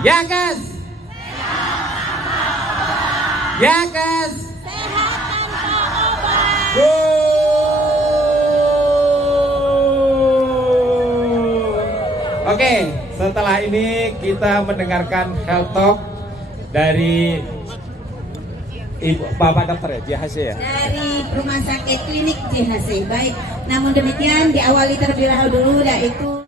Ya Kes. Ya Kes. Oke, setelah ini kita mendengarkan health talk dari Ibu Bapak Dokter ya, JHC ya? Dari Rumah Sakit Klinik JHC. Baik, namun demikian diawali terlebih dahulu yaitu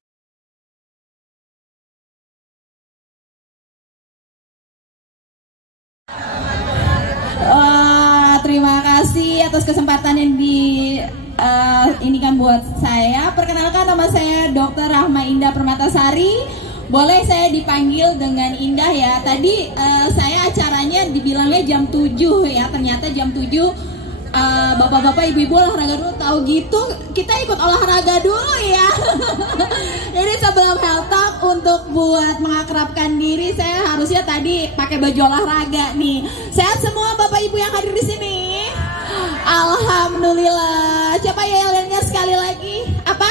terima kasih atas kesempatan yang ini kan buat saya. Perkenalkan, nama saya Dr. Rahma Indah Permatasari. Boleh saya dipanggil dengan Indah ya. Tadi saya acaranya dibilangnya jam 7 ya. Ternyata jam 7 bapak-bapak, ibu-ibu olahraga dulu. Tahu gitu kita ikut olahraga dulu ya. Jadi sebelum health talk, untuk buat mengakrabkan diri, saya harusnya tadi pakai baju olahraga nih. Sehat semua bapak ibu yang hadir di sini? Alhamdulillah. Siapa ya lainnya sekali lagi? Apa?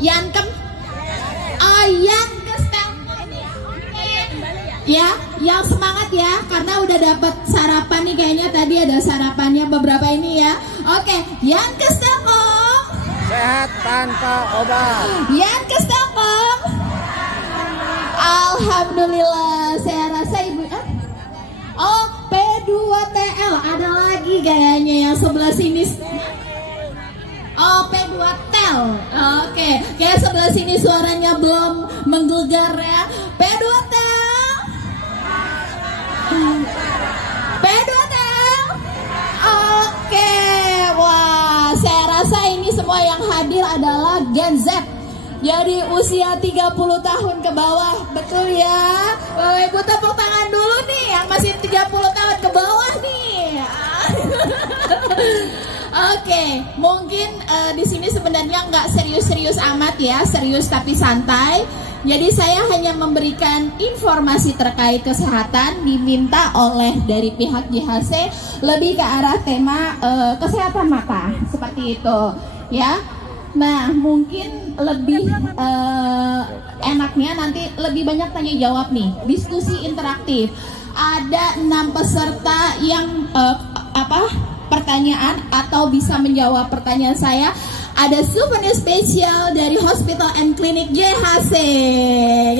Yankem. Oh, Yankes Telkom. Ya, yang semangat ya, karena udah dapat sarapan nih, kayaknya tadi ada sarapannya beberapa ini ya. Oke, Yankes Telkom. Sehat tanpa obat. Yankes Telkom. Alhamdulillah. Saya rasa ibu oh, P2TL ada lagi kayaknya yang sebelah sini. Oh, P2TL. Oke, kayak sebelah sini suaranya belum menggelegar ya. P2TL. P2TL. Oke, wah, saya rasa ini semua yang hadir adalah Gen Z. Jadi usia 30 tahun ke bawah, betul ya? Bapak Ibu tepuk tangan dulu nih yang masih 30 tahun ke bawah nih. Oke, mungkin di sini sebenarnya nggak serius-serius amat ya, serius tapi santai. Jadi saya hanya memberikan informasi terkait kesehatan, diminta oleh dari pihak JHC lebih ke arah tema kesehatan mata, seperti itu ya. Nah, mungkin lebih enaknya nanti lebih banyak tanya jawab nih, diskusi interaktif. Ada 6 peserta yang pertanyaan atau bisa menjawab pertanyaan saya. Ada souvenir spesial dari Hospital and Clinic JHC,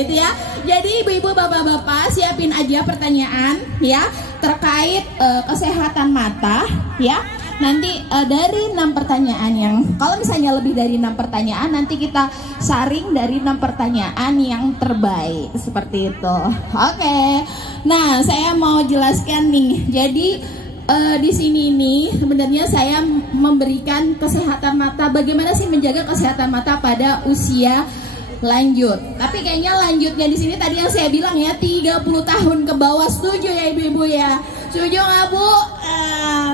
gitu ya. Jadi ibu-ibu, bapak-bapak siapin aja pertanyaan ya terkait kesehatan mata ya. Nanti dari 6 pertanyaan yang, kalau misalnya lebih dari 6 pertanyaan, nanti kita saring dari 6 pertanyaan yang terbaik, seperti itu. Oke. Nah, saya mau jelaskan nih. Jadi di sini nih sebenarnya saya memberikan kesehatan mata, bagaimana sih menjaga kesehatan mata pada usia lanjut. Tapi kayaknya lanjutnya di sini tadi yang saya bilang ya, 30 tahun ke bawah. Setuju ya ibu-ibu ya? Setuju nggak Bu?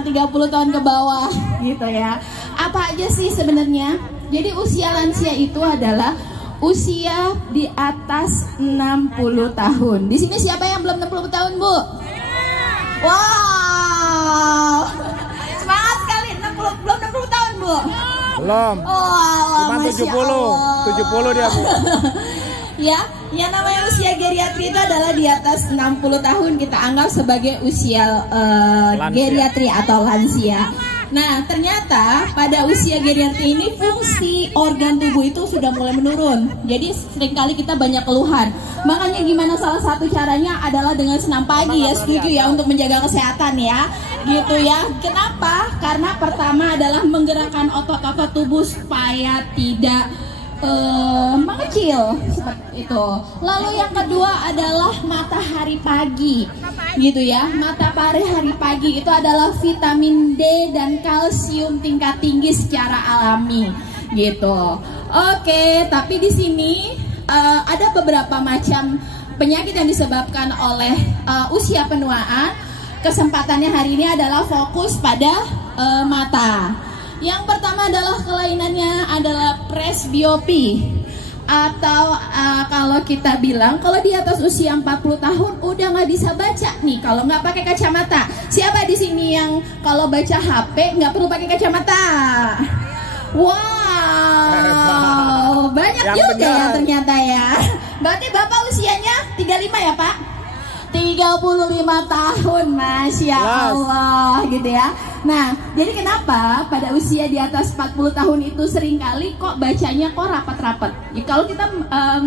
30 tahun ke bawah gitu ya. Apa aja sih sebenarnya? Jadi usia lansia itu adalah usia di atas 60 tahun. Di sini siapa yang belum 60 tahun Bu? Wow, semangat sekali. Belum 60 tahun Bu? Belum. Oh, cuma 70 dia Bu. Ya, yang namanya usia geriatri itu adalah di atas 60 tahun kita anggap sebagai usia geriatri atau lansia. Nah, ternyata pada usia geriatri ini fungsi organ tubuh itu sudah mulai menurun. Jadi seringkali kita banyak keluhan. Makanya gimana salah satu caranya adalah dengan senam pagi ya, setuju ya, untuk menjaga kesehatan ya. Gitu ya. Kenapa? Karena pertama adalah menggerakkan otot-otot tubuh supaya tidak mengecil seperti itu. Lalu yang kedua adalah matahari pagi, gitu ya. Matahari pagi itu adalah vitamin D dan kalsium tingkat tinggi secara alami, gitu. Oke, tapi di sini ada beberapa macam penyakit yang disebabkan oleh usia penuaan. Kesempatannya hari ini adalah fokus pada mata. Yang pertama adalah kelainannya adalah presbiopi, atau kalau kita bilang kalau di atas usia 40 tahun udah nggak bisa baca nih kalau nggak pakai kacamata. Siapa di sini yang kalau baca HP nggak perlu pakai kacamata? Wow, banyak yang juga ya ternyata ya. Berarti Bapak usianya 35 ya Pak? 35 tahun, Masya Allah gitu ya. Nah, jadi kenapa pada usia di atas 40 tahun itu seringkali kok bacanya kok rapat-rapat. Ya, kalau kita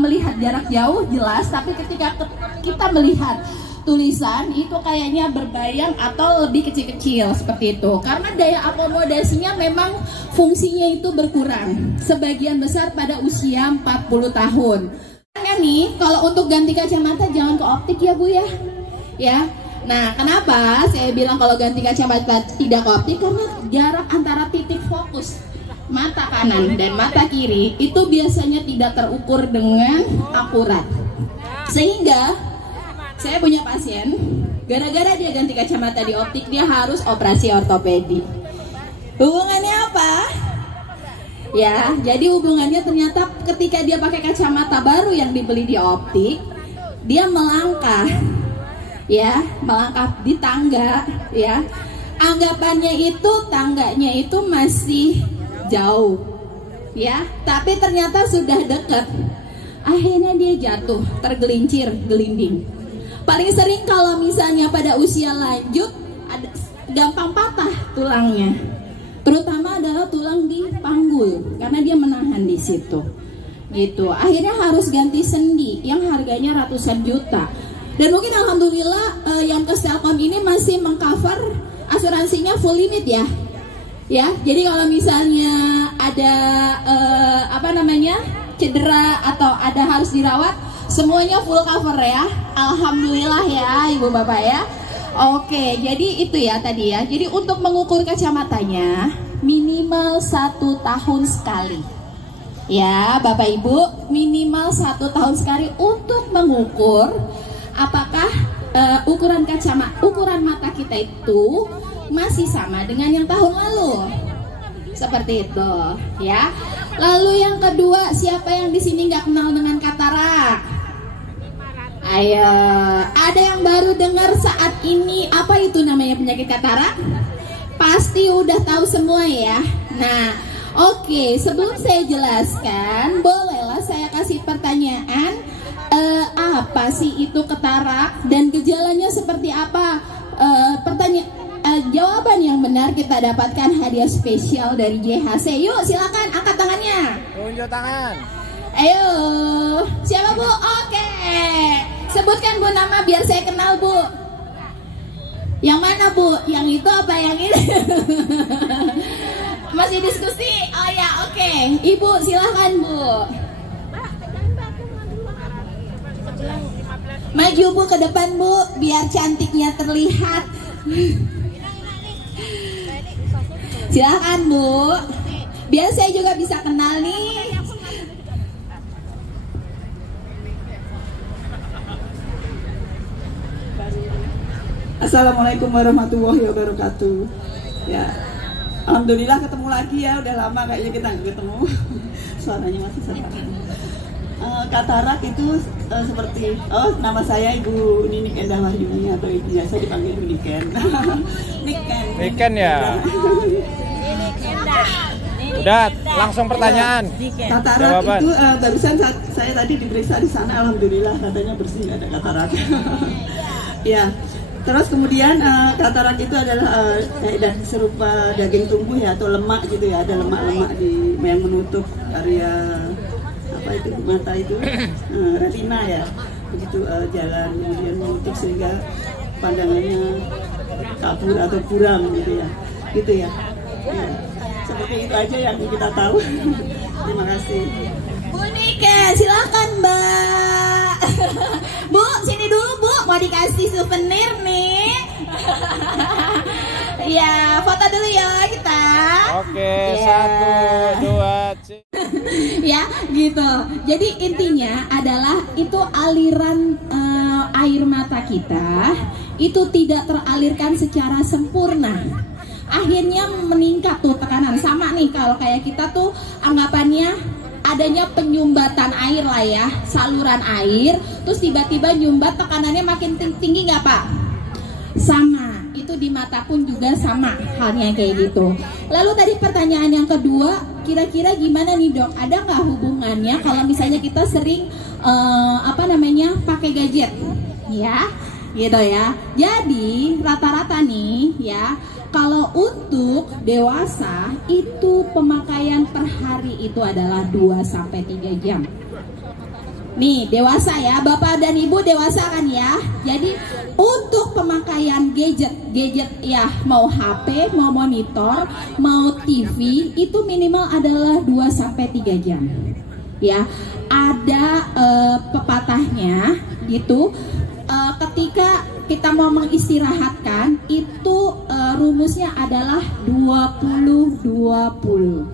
melihat jarak jauh jelas, tapi ketika kita melihat tulisan itu kayaknya berbayang atau lebih kecil-kecil seperti itu. Karena daya akomodasinya memang fungsinya itu berkurang. Sebagian besar pada usia 40 tahun. Nih, kalau untuk ganti kacamata jangan ke optik ya Bu ya. Ya. Nah, kenapa saya bilang kalau ganti kacamata tidak ke optik? Karena jarak antara titik fokus mata kanan dan mata kiri itu biasanya tidak terukur dengan akurat. Sehingga saya punya pasien, gara-gara dia ganti kacamata di optik, dia harus operasi ortopedi. Hubungannya apa? Ya, jadi hubungannya ternyata ketika dia pakai kacamata baru yang dibeli di optik, dia melangkah, ya, melangkah di tangga, ya. Anggapannya itu tangganya itu masih jauh, ya, tapi ternyata sudah dekat. Akhirnya dia jatuh, tergelincir, gelinding. Paling sering kalau misalnya pada usia lanjut, gampang patah tulangnya. Terutama adalah tulang di panggul karena dia menahan di situ. Gitu. Akhirnya harus ganti sendi yang harganya ratusan juta. Dan mungkin alhamdulillah yang ke Telkom ini masih mengcover asuransinya full limit ya. Ya, jadi kalau misalnya ada cedera atau ada harus dirawat, semuanya full cover ya. Alhamdulillah ya Ibu Bapak ya. Oke, jadi itu ya tadi ya. Jadi untuk mengukur kacamatanya minimal 1 tahun sekali. Ya, Bapak Ibu, minimal 1 tahun sekali untuk mengukur apakah ukuran mata kita itu masih sama dengan yang tahun lalu. Seperti itu, ya. Lalu yang kedua, siapa yang di sini nggak kenal dengan katarak? Ayo, ada yang baru dengar saat ini apa itu namanya penyakit katarak? Pasti udah tahu semua ya. Nah, oke, sebelum saya jelaskan, bolehlah saya kasih pertanyaan, apa sih itu katarak dan gejalanya seperti apa? Jawaban yang benar kita dapatkan hadiah spesial dari JHC. Yuk, silakan angkat tangannya. Tunjuk tangan. Ayo, siapa Bu? Oke. Sebutkan Bu nama biar saya kenal Bu. Yang mana Bu? Yang itu apa yang ini? Masih diskusi? Oh ya, oke. Ibu silahkan Bu. Maju Bu ke depan Bu, biar cantiknya terlihat. Silahkan Bu. Biar saya juga bisa kenal nih. Assalamualaikum warahmatullahi wabarakatuh. Ya, alhamdulillah ketemu lagi ya. Udah lama kayaknya kita nggak ketemu. Suaranya masih sama. Katarak itu seperti, nama saya Ibu Nini Endah Wahyuni atau biasa dipanggil Niken. Niken ya. Udah, langsung pertanyaan. Katarak itu barusan saya tadi diperiksa di sana, alhamdulillah katanya bersih, nggak ada katarak. Ya. Terus kemudian katarak itu adalah serupa daging tumbuh ya atau lemak gitu ya, ada lemak-lemak yang menutup area itu mata itu, retina ya, begitu jalan kemudian menutup sehingga pandangannya kabur atau buram gitu ya, ya. Seperti itu aja yang kita tahu. Terima kasih. Bu Nike, silakan Mbak. Bu, sini dulu Bu, mau dikasih souvenir nih. Ya, foto dulu ya kita. Oke, ya. 1, 2, ya, gitu. Jadi intinya adalah itu aliran air mata kita itu tidak teralirkan secara sempurna. Akhirnya meningkat tuh tekanan. Sama nih kalau kayak kita tuh anggapannya adanya penyumbatan air lah ya, saluran air, terus tiba-tiba nyumbat tekanannya makin tinggi nggak Pak? Sama, itu di mata pun juga sama halnya kayak gitu. Lalu tadi pertanyaan yang kedua, kira-kira gimana nih dok? Ada nggak hubungannya kalau misalnya kita sering pakai gadget, ya, gitu ya. Jadi rata-rata nih ya, kalau untuk dewasa itu pemakaian per hari itu adalah 2-3 jam. Nih dewasa ya, bapak dan ibu dewasa kan ya. Jadi untuk pemakaian gadget ya, mau HP, mau monitor, mau TV itu minimal adalah 2-3 jam. Ya, ada pepatahnya gitu. Ketika kita mau mengistirahatkan itu rumusnya adalah 20-20.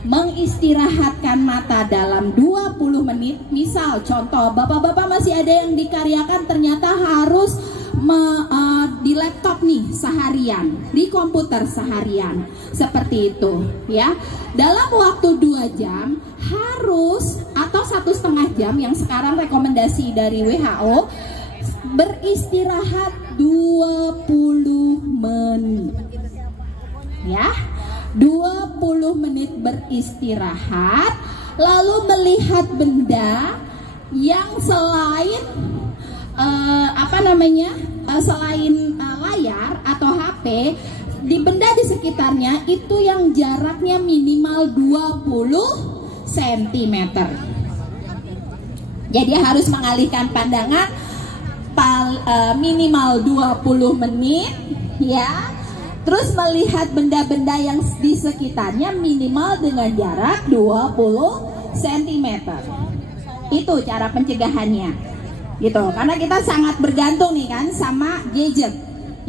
Mengistirahatkan mata dalam 20 menit. Misal contoh, bapak-bapak masih ada yang dikaryakan ternyata harus di laptop nih seharian, di komputer seharian, seperti itu ya. Dalam waktu 2 jam harus, atau 1,5 jam yang sekarang rekomendasi dari WHO, beristirahat 20 menit ya. 20 menit beristirahat, lalu melihat benda yang selain selain layar atau HP, di benda di sekitarnya itu yang jaraknya minimal 20 cm. Jadi harus mengalihkan pandangan minimal 20 menit ya. Terus melihat benda-benda yang di sekitarnya minimal dengan jarak 20 cm. Itu cara pencegahannya. Gitu. Karena kita sangat bergantung nih kan sama gadget,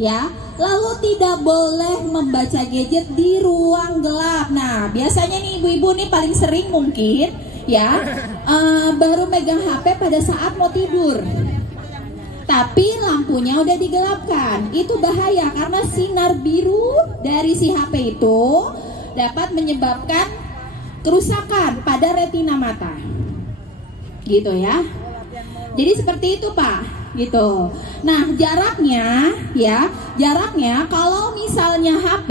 ya. Lalu tidak boleh membaca gadget di ruang gelap. Nah, biasanya nih ibu-ibu nih paling sering mungkin ya baru megang HP pada saat mau tidur. Tapi lampunya udah digelapkan. Itu bahaya karena sinar biru dari si HP itu dapat menyebabkan kerusakan pada retina mata. Gitu ya. Jadi seperti itu Pak, gitu. Nah jaraknya kalau misalnya HP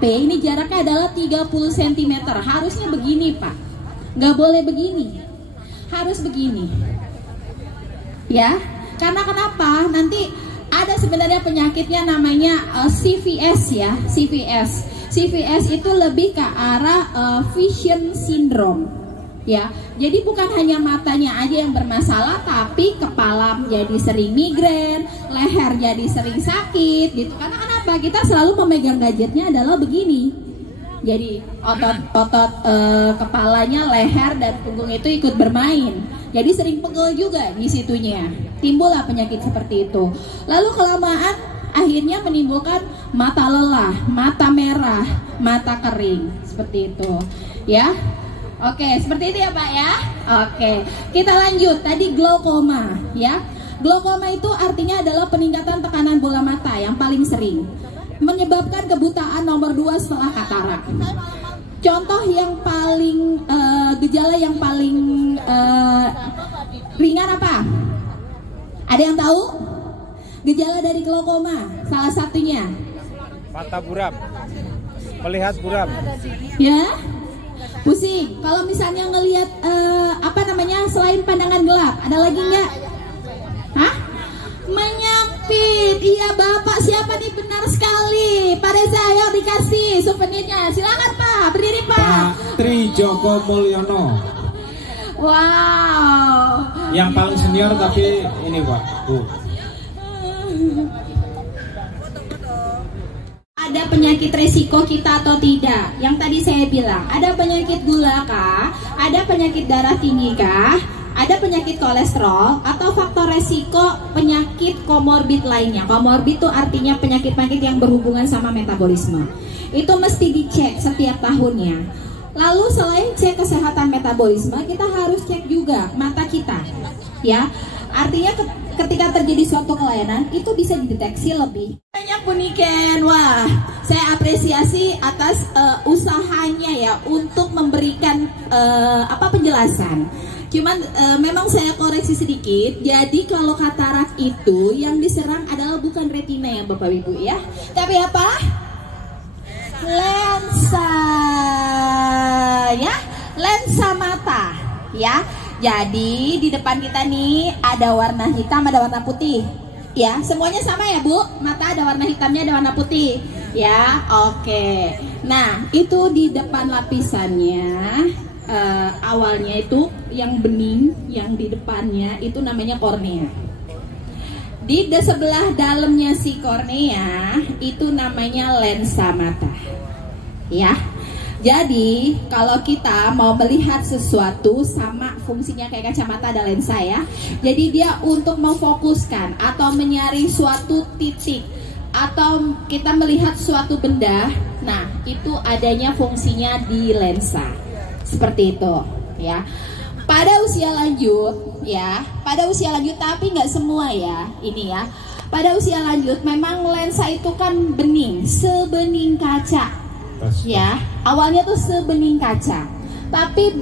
ini jaraknya adalah 30 cm. Harusnya begini Pak, nggak boleh begini, harus begini. Ya, karena kenapa? Nanti ada sebenarnya penyakitnya namanya CVS ya, CVS itu lebih ke arah vision syndrome. Ya, jadi bukan hanya matanya aja yang bermasalah, tapi kepala jadi sering migrain, leher jadi sering sakit, gitu. Karena kenapa? Kita selalu memegang gadgetnya adalah begini. Jadi otot kepalanya, leher dan punggung itu ikut bermain. Jadi sering pegel juga di situnya. Timbullah penyakit seperti itu. Lalu kelamaan akhirnya menimbulkan mata lelah, mata merah, mata kering, seperti itu. Ya. Oke, seperti itu ya Pak ya. Oke, kita lanjut. Tadi glaukoma ya. Glaukoma itu artinya adalah peningkatan tekanan bola mata yang paling sering, menyebabkan kebutaan nomor 2 setelah katarak. Contoh yang paling gejala yang paling ringan apa? Ada yang tahu? Gejala dari glaukoma salah satunya mata buram, melihat buram. Ya. Pusing. Kalau misalnya ngelihat selain pandangan gelap, ada lagi nggak? Hah? Menyempit. Iya Bapak, siapa nih? Benar sekali. Pak Reza, ayo dikasih souvenirnya. Silakan Pak, berdiri Pak. Pak Tri Joko Mulyono. Wow. Yang paling senior tapi ini Pak. Ada penyakit resiko kita atau tidak? Yang tadi saya bilang, ada penyakit gula kah? Ada penyakit darah tinggi kah? Ada penyakit kolesterol? Atau faktor resiko penyakit komorbid lainnya? Komorbid itu artinya penyakit-penyakit yang berhubungan sama metabolisme. Itu mesti dicek setiap tahunnya. Lalu selain cek kesehatan metabolisme, kita harus cek juga mata kita. Ya, artinya ketika terjadi suatu kelainan itu bisa dideteksi lebih banyak Puniken. Wah, saya apresiasi atas usahanya ya untuk memberikan penjelasan Cuman memang saya koreksi sedikit. Jadi kalau katarak itu yang diserang adalah bukan retina ya Bapak Ibu ya, tapi apa? Lensa ya, lensa mata ya. Jadi di depan kita nih ada warna hitam, ada warna putih. Ya, semuanya sama ya Bu. Mata ada warna hitamnya, ada warna putih. Ya, oke. Nah, itu di depan lapisannya. Awalnya itu yang bening, yang di depannya itu namanya kornea. Di sebelah dalamnya si kornea itu namanya lensa mata. Ya. Jadi kalau kita mau melihat sesuatu sama fungsinya kayak kacamata ada lensa ya. Jadi dia untuk memfokuskan atau menyaring suatu titik atau kita melihat suatu benda. Nah, itu adanya fungsinya di lensa. Seperti itu ya. Pada usia lanjut ya, pada usia lanjut tapi nggak semua ya ini ya. Pada usia lanjut memang lensa itu kan bening, sebening kaca ya. Awalnya tuh sebening kaca, tapi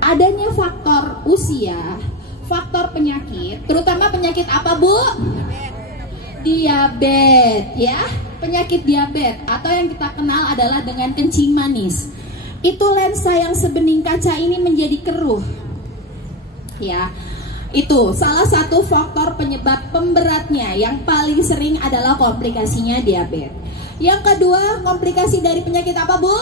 adanya faktor usia, faktor penyakit, terutama penyakit apa Bu? Diabetes ya, penyakit diabetes atau yang kita kenal adalah dengan kencing manis. Itu lensa yang sebening kaca ini menjadi keruh ya. Itu salah satu faktor penyebab pemberatnya. Yang paling sering adalah komplikasinya diabetes. Yang kedua, komplikasi dari penyakit apa Bu?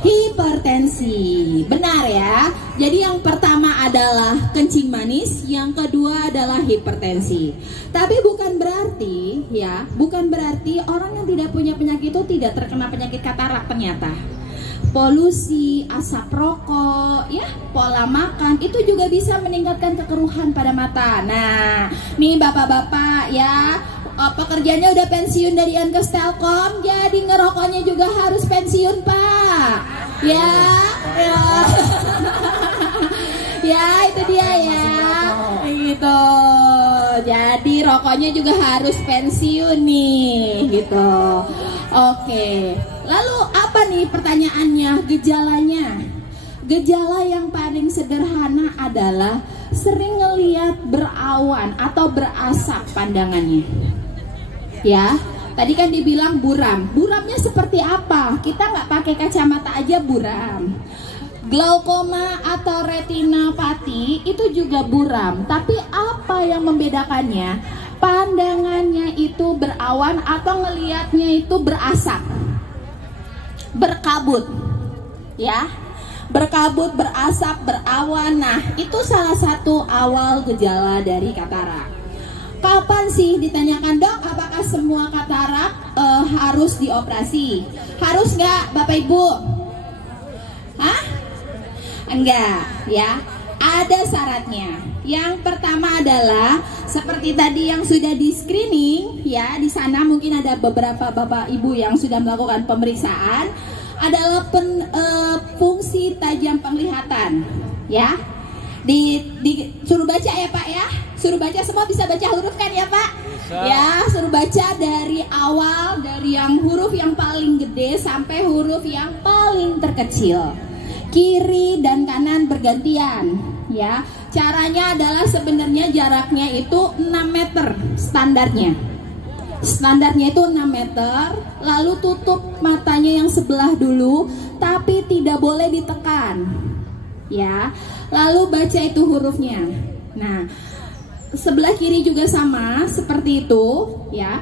Hipertensi. Benar ya. Jadi yang pertama adalah kencing manis, yang kedua adalah hipertensi. Tapi bukan berarti ya, bukan berarti orang yang tidak punya penyakit itu tidak terkena penyakit katarak ternyata. Polusi, asap rokok, ya, pola makan itu juga bisa meningkatkan kekeruhan pada mata. Nah, nih bapak-bapak ya, pekerjaannya udah pensiun dari Yankes Telkom, jadi ngerokoknya juga harus pensiun Pak. Ya, ya, ya itu dia ya, gitu. Jadi rokoknya juga harus pensiun nih, gitu. Oke. Lalu apa nih pertanyaannya, gejalanya? Gejala yang paling sederhana adalah sering ngelihat berawan atau berasap pandangannya. Ya, tadi kan dibilang buram. Buramnya seperti apa? Kita nggak pakai kacamata aja buram. Glaukoma atau retinopati itu juga buram. Tapi apa yang membedakannya? Pandangannya itu berawan atau ngelihatnya itu berasap, berkabut, ya, berkabut, berasap, berawan. Nah, itu salah satu awal gejala dari katarak. Kapan sih ditanyakan Dok, apakah semua katarak harus dioperasi? Harus nggak Bapak Ibu? Hah? Enggak, ya. Ada syaratnya. Yang pertama adalah seperti tadi yang sudah di screening, ya, di sana mungkin ada beberapa Bapak Ibu yang sudah melakukan pemeriksaan, adalah fungsi tajam penglihatan, ya. Suruh baca ya Pak ya, suruh baca, semua bisa baca huruf kan ya Pak? Bisa. Ya, suruh baca dari awal, dari yang huruf yang paling gede sampai huruf yang paling terkecil. Kiri dan kanan bergantian, ya. Caranya adalah sebenarnya jaraknya itu 6 meter standarnya. Standarnya itu 6 meter, lalu tutup matanya yang sebelah dulu, tapi tidak boleh ditekan. Ya. Lalu baca itu hurufnya. Nah, sebelah kiri juga sama seperti itu, ya.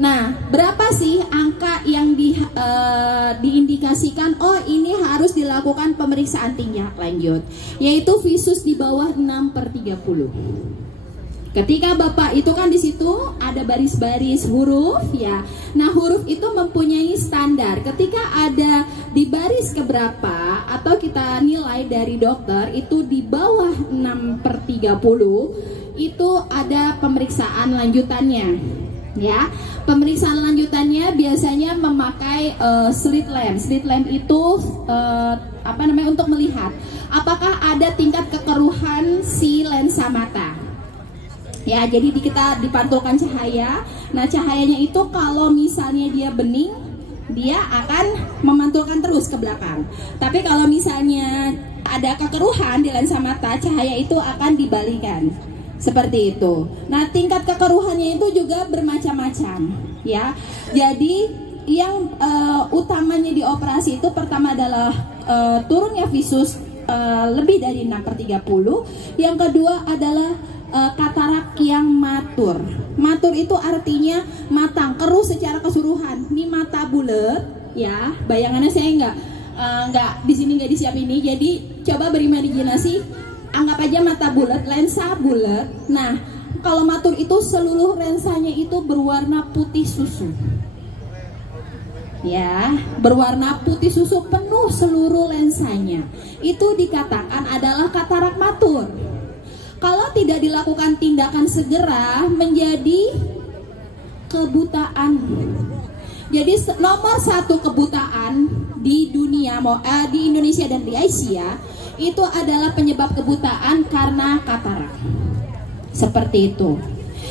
Nah, berapa sih angka yang diindikasikan? Oh, ini harus dilakukan pemeriksaan tinjak lanjut, yaitu visus di bawah 6/30. Ketika Bapak itu kan di situ ada baris-baris huruf, ya. Nah, huruf itu mempunyai standar. Ketika ada di baris keberapa atau kita nilai dari dokter itu di bawah 6/30, itu ada pemeriksaan lanjutannya. Ya, pemeriksaan lanjutannya biasanya memakai slit lamp. Slit lamp itu untuk melihat apakah ada tingkat kekeruhan si lensa mata. Ya, jadi kita dipantulkan cahaya. Nah, cahayanya itu kalau misalnya dia bening, dia akan memantulkan terus ke belakang. Tapi kalau misalnya ada kekeruhan di lensa mata, cahaya itu akan dibalikan. Seperti itu. Nah, tingkat kekeruhannya itu juga bermacam-macam, ya. Jadi yang utamanya di operasi itu pertama adalah turunnya visus lebih dari 6/30. Yang kedua adalah katarak yang matur. Matur itu artinya matang, keruh secara keseluruhan. Ini mata bulat, ya. Bayangannya saya nggak di sini nggak disiap ini. Jadi coba berimajinasi. Anggap aja mata bulat, lensa bulat. Nah, kalau matur itu seluruh lensanya itu berwarna putih susu. Ya, berwarna putih susu penuh seluruh lensanya. Itu dikatakan adalah katarak matur. Kalau tidak dilakukan tindakan segera menjadi kebutaan. Jadi nomor satu kebutaan di dunia, di Indonesia dan di Asia itu adalah penyebab kebutaan karena katarak. Seperti itu.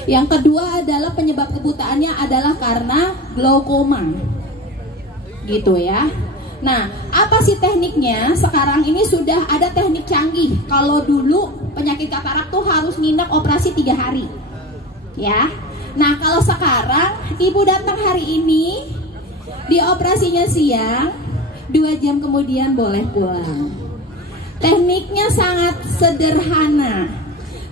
Yang kedua adalah penyebab kebutaannya adalah karena glaukoma. Gitu ya. Nah, apa sih tekniknya? Sekarang ini sudah ada teknik canggih. Kalau dulu penyakit katarak tuh harus nginep operasi 3 hari. Ya. Nah, kalau sekarang ibu datang hari ini, di operasinya siang, 2 jam kemudian boleh pulang. Tekniknya sangat sederhana,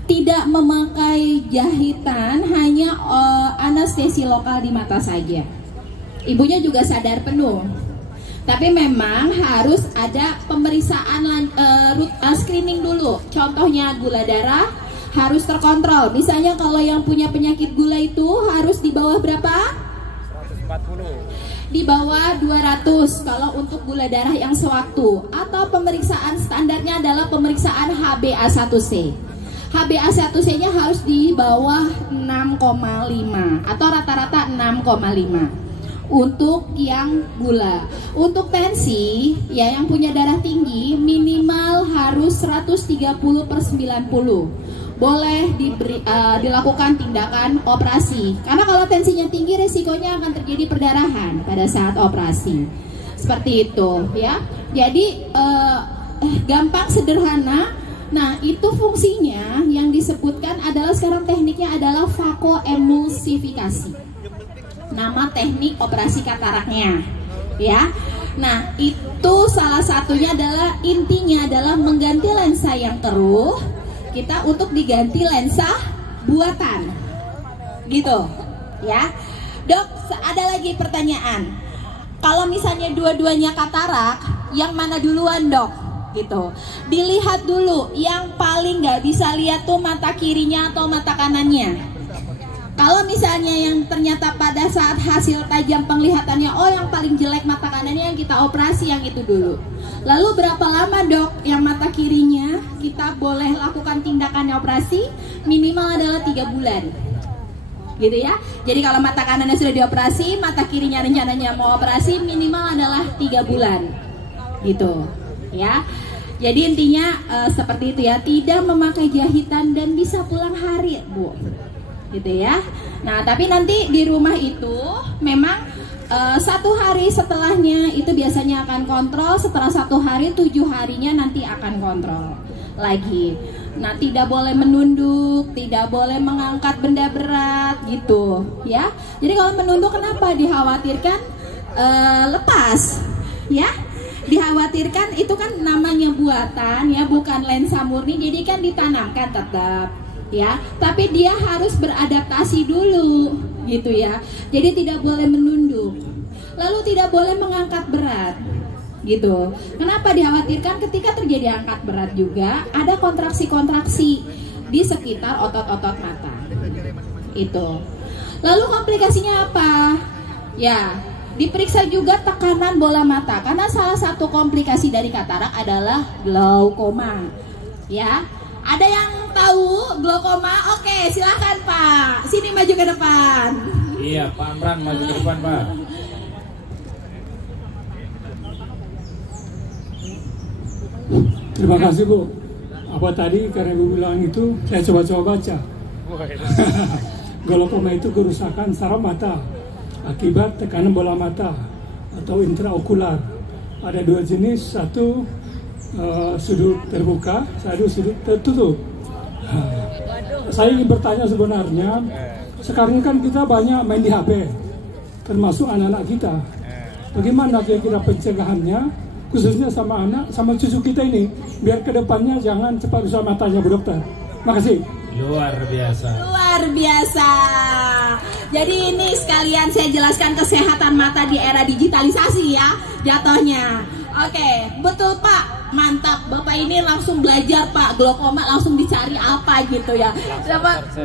tidak memakai jahitan, hanya anestesi lokal di mata saja. Ibunya juga sadar penuh. Tapi memang harus ada pemeriksaan screening dulu. Contohnya gula darah harus terkontrol. Misalnya kalau yang punya penyakit gula itu harus di bawah berapa? 140. Di bawah 200 kalau untuk gula darah yang sewaktu. Atau pemeriksaan standarnya adalah pemeriksaan HbA1c. HbA1c nya harus di bawah 6,5 atau rata-rata 6,5 untuk yang gula. Untuk tensi ya, yang punya darah tinggi minimal harus 130/90. Boleh dilakukan tindakan operasi, karena kalau tensinya tinggi resikonya akan terjadi perdarahan pada saat operasi. Seperti itu ya. Jadi gampang, sederhana. Nah, itu fungsinya yang disebutkan adalah sekarang tekniknya adalah vakoemulsifikasi. Nama teknik operasi kataraknya ya. Nah, itu salah satunya adalah intinya adalah mengganti lensa yang keruh kita untuk diganti lensa buatan. Gitu ya. Dok, ada lagi pertanyaan. Kalau misalnya dua-duanya katarak, yang mana duluan, Dok? Gitu. Dilihat dulu, yang paling nggak bisa lihat tuh mata kirinya atau mata kanannya. Kalau misalnya yang ternyata pada saat hasil tajam penglihatannya, oh yang paling jelek mata kanannya, yang kita operasi yang itu dulu. Lalu berapa lama, Dok, yang mata kirinya kita boleh lakukan tindakannya operasi? Minimal adalah 3 bulan. Gitu ya. Jadi kalau mata kanannya sudah dioperasi, mata kirinya rencananya mau operasi, minimal adalah 3 bulan. Gitu ya. Jadi intinya seperti itu ya, tidak memakai jahitan dan bisa pulang hari, Bu. Gitu ya. Nah, tapi nanti di rumah itu memang 1 hari setelahnya itu biasanya akan kontrol. Setelah 1 hari, 7 harinya nanti akan kontrol lagi. Nah, tidak boleh menunduk, tidak boleh mengangkat benda berat gitu ya. Jadi kalau menunduk kenapa? Dikhawatirkan lepas ya. Dikhawatirkan itu kan namanya buatan ya, bukan lensa murni, jadi kan ditanamkan tetap ya, tapi dia harus beradaptasi dulu gitu ya. Jadi tidak boleh menunduk, lalu tidak boleh mengangkat berat gitu. Kenapa dikhawatirkan? Ketika terjadi angkat berat juga ada kontraksi-kontraksi di sekitar otot-otot mata itu. Lalu komplikasinya apa? Ya, diperiksa juga tekanan bola mata, karena salah satu komplikasi dari katarak adalah glaukoma ya. Ada yang tahu glaukoma? Oke, silakan Pak. Sini maju ke depan. Iya, Pak Amran maju ke depan, Pak. Terima kasih, Bu. Apa tadi karena Ibu bilang itu, saya coba-coba baca. Glaukoma itu kerusakan saraf mata akibat tekanan bola mata atau intraokular. Ada dua jenis, satu sudut terbuka, satu sudut tertutup. Saya ingin bertanya sebenarnya, sekarang kan kita banyak main di HP, termasuk anak-anak kita. Bagaimana kira-kira pencegahannya, khususnya sama anak, sama cucu kita ini, biar kedepannya jangan cepat rusak matanya, Bu Dokter. Makasih. Luar biasa. Luar biasa. Jadi ini sekalian saya jelaskan kesehatan mata di era digitalisasi ya, jatuhnya. Oke, betul Pak. Mantap, Bapak ini langsung belajar Pak, glaukoma langsung dicari apa gitu ya.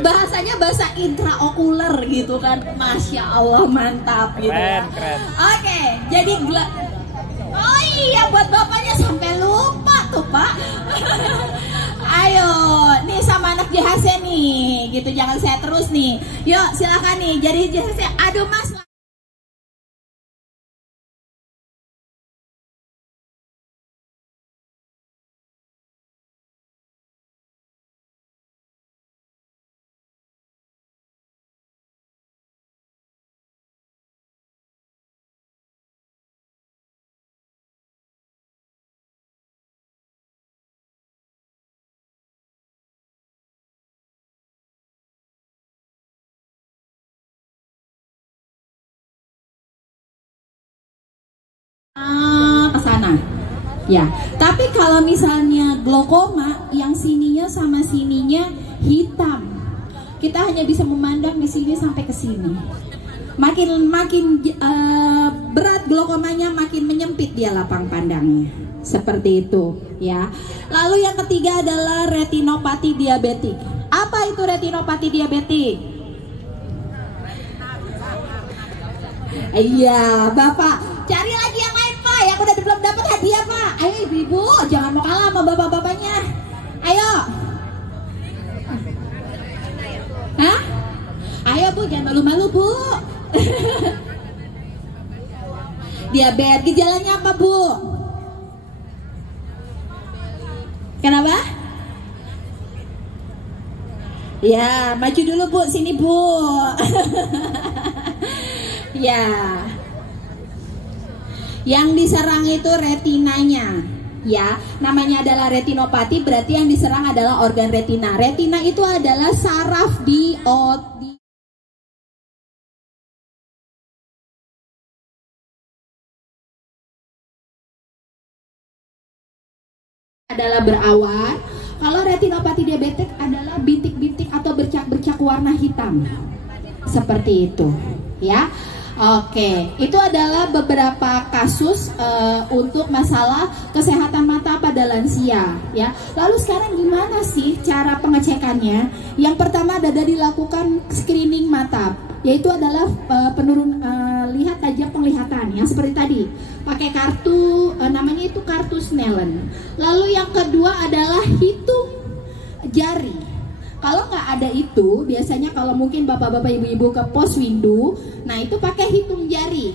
Bahasanya bahasa intraokuler gitu kan. Masya Allah, mantap gitu ya. Keren. Oke, jadi oh iya, buat Bapaknya sampai lupa tuh Pak. Ayo, nih sama anak JHC nih, gitu jangan saya terus nih. Yuk silakan nih, jadi JHC, aduh Mas. Ke sana. Ya, tapi kalau misalnya glaukoma yang sininya sama sininya hitam, kita hanya bisa memandang di sini sampai ke sini. Makin berat glaukomanya, makin menyempit dia lapang pandangnya. Seperti itu, ya. Lalu yang ketiga adalah retinopati diabetik. Apa itu retinopati diabetik? Iya, Bapak, cari lagi yang lain Pak, yang udah belum dapat hadiah Pak. Ayo ibu-ibu, jangan mau kalah sama bapak-bapaknya. Ayo. Hah? Ayo Bu, jangan malu-malu Bu. Diabetes, gejalanya apa Bu? Kenapa? Ya, maju dulu Bu, sini Bu. Ya, yang diserang itu retinanya, ya, namanya adalah retinopati, berarti yang diserang adalah organ retina. Retina itu adalah saraf di otak. Adalah berawan. Kalau retinopati diabetik adalah bintik-bintik atau bercak-bercak warna hitam, seperti itu, ya. Oke, itu adalah beberapa kasus untuk masalah kesehatan mata pada lansia, ya. Lalu sekarang gimana sih cara pengecekannya? Yang pertama adalah dilakukan screening mata, yaitu adalah lihat aja penglihatan, ya seperti tadi, pakai kartu, namanya itu kartu Snellen. Lalu yang kedua adalah hitung jari. Kalau nggak ada itu, biasanya kalau mungkin bapak-bapak ibu-ibu ke pos windu, nah itu pakai hitung jari,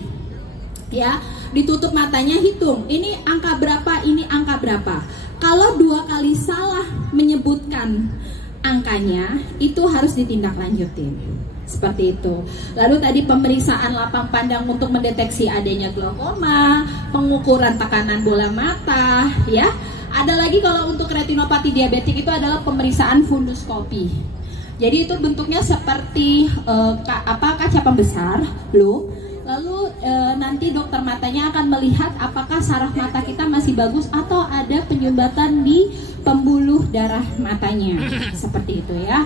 ya, ditutup matanya, hitung, ini angka berapa, ini angka berapa. Kalau 2 kali salah menyebutkan angkanya, itu harus ditindaklanjutin, seperti itu. Lalu tadi pemeriksaan lapang pandang untuk mendeteksi adanya glaukoma, pengukuran tekanan bola mata, ya. Ada lagi kalau untuk retinopati diabetik itu adalah pemeriksaan funduskopi. Jadi itu bentuknya seperti kaca pembesar, loh. Lalu nanti dokter matanya akan melihat apakah saraf mata kita masih bagus atau ada penyumbatan di pembuluh darah matanya, seperti itu ya.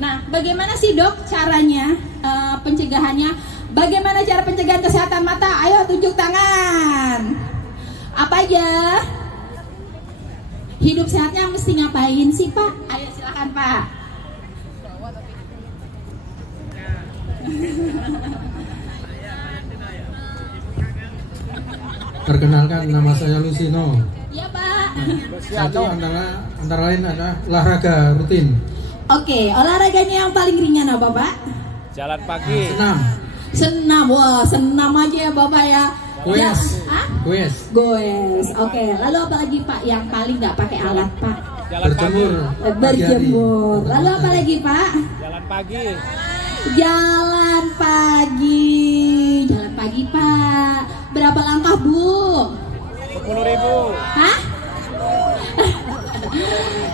Nah, bagaimana sih dok caranya pencegahannya? Bagaimana cara pencegahan kesehatan mata? Ayo tunjuk tangan. Apa aja? Hidup sehatnya mesti ngapain sih Pak? Ayo silakan Pak. Perkenalkan, nama saya Lucino. Ya Pak. Satu antara lain adalah olahraga rutin. Oke, olahraganya yang paling ringan apa Pak? Jalan pagi. Senam. Senam, wah senam aja ya Bapak ya. Goes. Goes. Goes. Oke, lalu apa lagi Pak yang paling nggak pakai alat Pak? Jalan Berjemur. Berjemur. Lalu apa lagi Pak? Jalan pagi. Jalan pagi. Jalan pagi pagi Pak. Berapa langkah Bu? 10.000. Hah?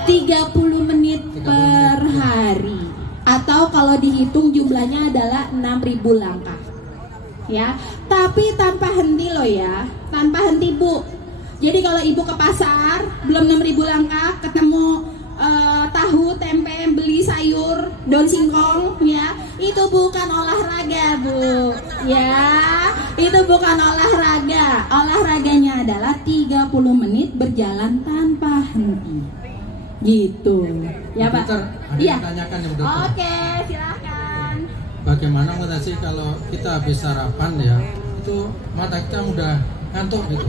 30 menit per hari. Atau kalau dihitung jumlahnya adalah 6.000 langkah. Ya, tapi tanpa henti loh ya. Tanpa henti Bu. Jadi kalau Ibu ke pasar belum 6.000 langkah ketemu tahu, tempe, beli sayur, daun singkong ya, itu bukan olahraga Bu. Ya, itu bukan olahraga. Olahraganya adalah 30 menit berjalan tanpa henti. Gitu. Ya Pak. Dokter, ada Iya. yang tanyakan ya dokter. Oke, silakan. Bagaimana menurut sih kalau kita habis sarapan ya, itu mata kita udah ngantuk gitu.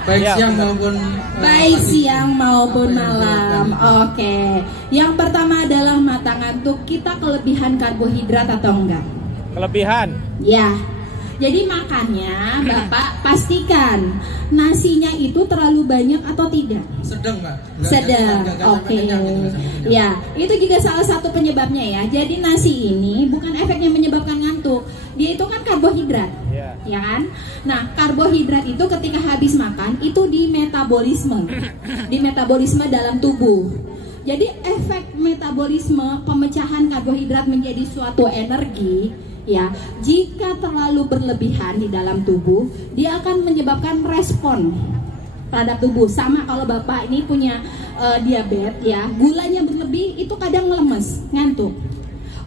Baik Ya, siang benar. maupun Baik pagi. siang maupun Apa yang malam. dilakukan? Oke. Yang pertama adalah mata ngantuk. Kita kelebihan karbohidrat atau enggak? Kelebihan. Ya. Jadi makannya Bapak pastikan nasinya itu terlalu banyak atau tidak? Sedang Mbak. Sedang. Nggak Oke. sampai kenyang gitu, nggak sampai kenyang. Ya, itu juga salah satu penyebabnya ya. Jadi nasi ini bukan efeknya menyebabkan ngantuk. Dia itu kan karbohidrat. Ya. Ya kan? Nah, karbohidrat itu ketika habis makan itu di metabolisme dalam tubuh. Jadi efek metabolisme pemecahan karbohidrat menjadi suatu energi ya, jika terlalu berlebihan di dalam tubuh, dia akan menyebabkan respon terhadap tubuh. Sama kalau Bapak ini punya diabetes ya, gulanya berlebih itu kadang lemes, ngantuk.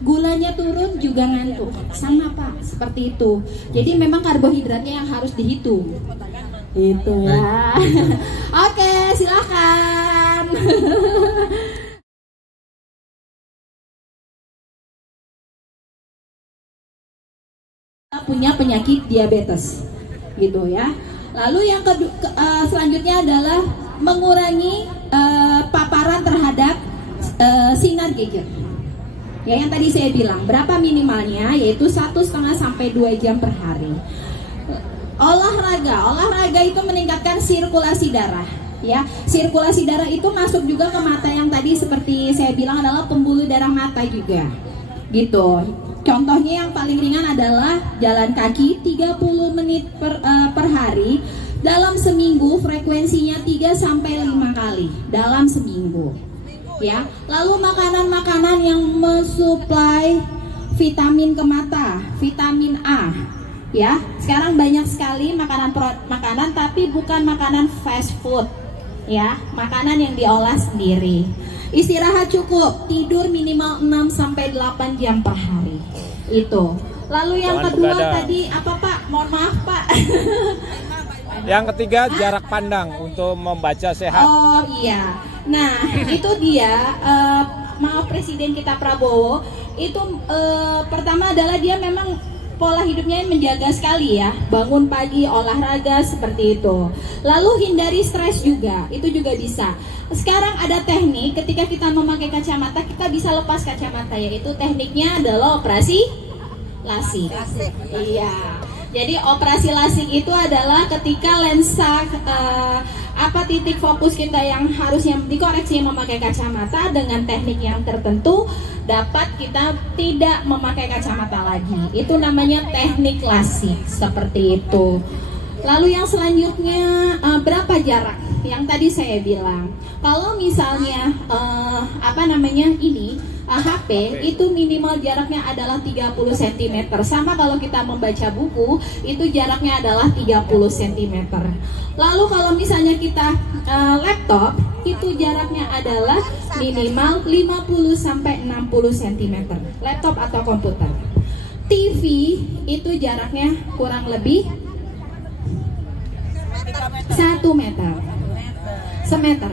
Gulanya turun juga ngantuk. Sama Pak, seperti itu. Jadi memang karbohidratnya yang harus dihitung. Itu ya. Oke, silakan. Punya penyakit diabetes gitu ya. Lalu yang selanjutnya adalah mengurangi paparan terhadap sinar gadget. Ya, yang tadi saya bilang berapa minimalnya, yaitu 1,5 sampai 2 jam per hari. Olahraga itu meningkatkan sirkulasi darah. Ya, sirkulasi darah itu masuk juga ke mata, yang tadi seperti saya bilang adalah pembuluh darah mata juga. Gitu. Contohnya yang paling ringan adalah jalan kaki 30 menit per hari. Dalam seminggu frekuensinya 3 sampai 5 kali dalam seminggu. Ya. Lalu makanan-makanan yang mensuplai vitamin ke mata, vitamin A. Ya, sekarang banyak sekali makanan tapi bukan makanan fast food. Ya, makanan yang diolah sendiri. Istirahat cukup, tidur minimal 6 sampai 8 jam per hari. Itu. Lalu yang Jangan kedua begadang. tadi apa Pak? Mohon maaf Pak. Yang ketiga, jarak pandang untuk membaca sehat. Oh iya. Nah, itu dia maaf Presiden kita Prabowo itu pertama adalah dia memang pola hidupnya menjaga sekali ya, bangun pagi, olahraga seperti itu. Lalu hindari stres juga, itu juga bisa. Sekarang ada teknik ketika kita memakai kacamata, kita bisa lepas kacamata, yaitu tekniknya adalah operasi lasik. Iya. Jadi operasi lasik itu adalah ketika lensa titik fokus kita yang harusnya dikoreksi memakai kacamata dengan teknik yang tertentu dapat kita tidak memakai kacamata lagi. Itu namanya teknik lasik seperti itu. Lalu yang selanjutnya berapa jarak? Yang tadi saya bilang, kalau misalnya HP itu minimal jaraknya adalah 30 cm. Sama kalau kita membaca buku, itu jaraknya adalah 30 cm. Lalu kalau misalnya kita laptop, itu jaraknya adalah minimal 50 sampai 60 cm. Laptop atau komputer. TV itu jaraknya kurang lebih 1 meter. Semeter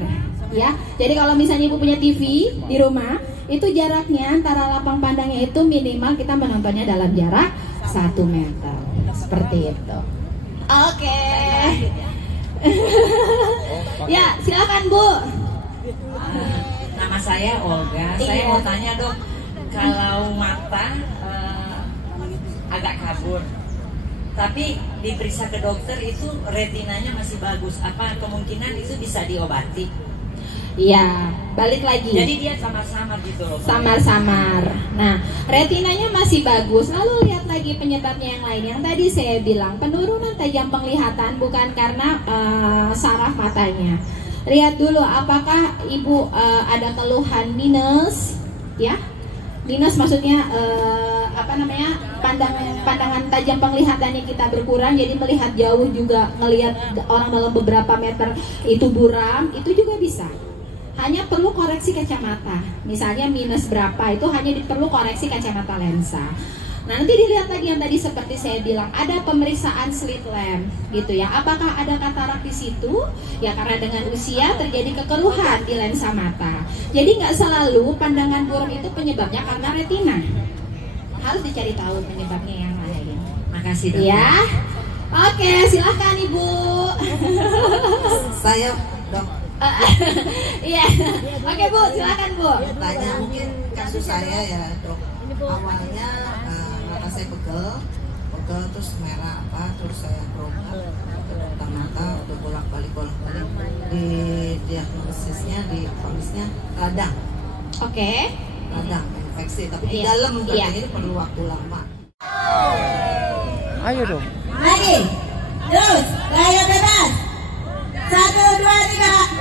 ya. Jadi kalau misalnya Ibu punya TV di rumah, itu jaraknya antara lapang pandangnya itu minimal kita menontonnya dalam jarak 1 meter. Seperti itu. Oke. Ya, silakan Bu. Nama saya Olga. Saya Iya. mau tanya Dok, kalau mata agak kabur, tapi diperiksa ke dokter itu retinanya masih bagus, apa kemungkinan itu bisa diobati? Iya, balik lagi. Jadi dia samar-samar gitu loh. Samar-samar. Nah, retinanya masih bagus. Lalu lihat lagi penyebabnya yang lain. Yang tadi saya bilang penurunan tajam penglihatan bukan karena saraf matanya. Lihat dulu apakah ibu ada keluhan minus, ya? Minus maksudnya pandangan tajam penglihatannya kita berkurang, jadi melihat jauh juga, ngelihat orang dalam beberapa meter itu buram, itu juga bisa. Hanya perlu koreksi kacamata. Misalnya minus berapa, itu hanya perlu koreksi kacamata lensa. Nanti dilihat lagi yang tadi seperti saya bilang, ada pemeriksaan slit lamp gitu ya. Apakah ada katarak di situ? Ya karena dengan usia terjadi kekeruhan di lensa mata. Jadi nggak selalu pandangan buram itu penyebabnya karena retina. Harus dicari tahu penyebabnya yang lain. Makasih dok. Ya. Oke, silahkan Ibu. Saya dok. Iya. Oke Bu, silakan Bu. Tanya mungkin kasus saya ya dok. Awalnya mata saya pegel terus merah terus saya berobat ke dokter mata, udah bolak-balik di diagnosisnya, di vonisnya radang. Oke. Radang infeksi, tapi di dalam katanya ini perlu waktu lama. Ayo dong. Lagi. Terus, layar bebas. 1, 2, 3.